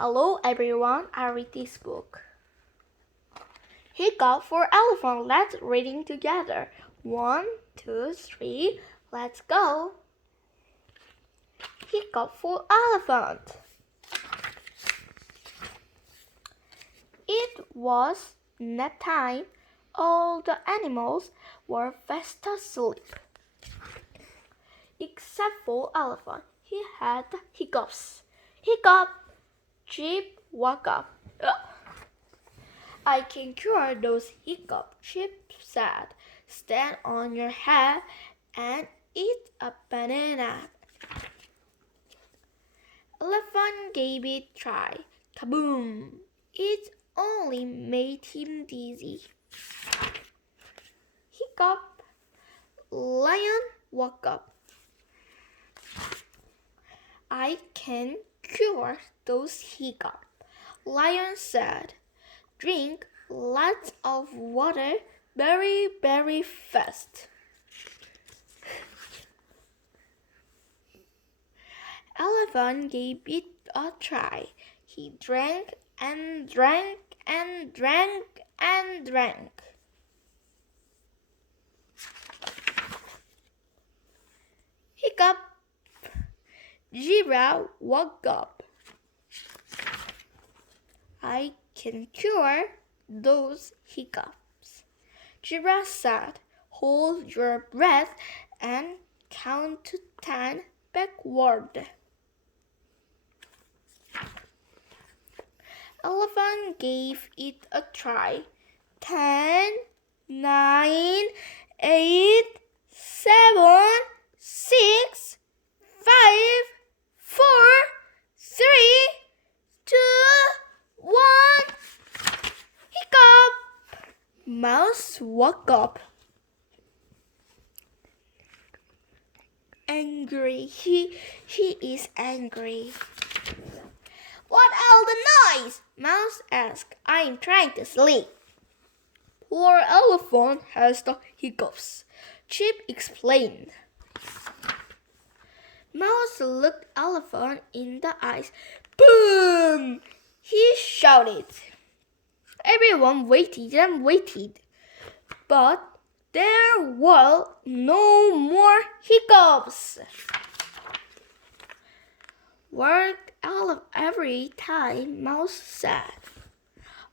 Hello everyone, I read this book. Hiccup for elephant, let's reading together. 1, 2, 3, let's go. Hiccup for elephant. It was nap time. All the animals were fast asleep. Except for elephant, he had hiccups. Hiccup! Chip woke up. Ugh. I can cure those hiccups, Chip said. Stand on your head and eat a banana. Elephant gave it a try. Kaboom! It only made him dizzy. Hiccup. Lion woke up. I can cure those hiccups, Lion said. Drink lots of water very, very fast. Elephant gave it a try. He drank and drank and drank and drank. Hiccup. Giraffe woke up. I can cure those hiccups. Giraffe said, hold your breath and count to 10 backward. Elephant gave it a try. 10, 9, 8, 7, 6, 5, 4, 3, 2, 1. Hiccup! Mouse woke up. Angry. He is angry. What all the noise? Mouse asked. I'm trying to sleep. Poor elephant has the hiccups, Chip explained. Mouse looked elephant in the eyes. Boom! He shouted. Everyone waited and waited, but there were no more hiccups. Work every time, Mouse said.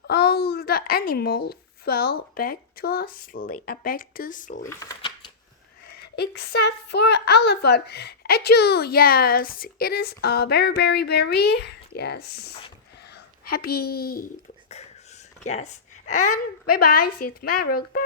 All the animals fell back to sleep. Except for elephant. Achoo! Yes, it is a very, yes, happy. Yes, and bye-bye. See you tomorrow. Bye.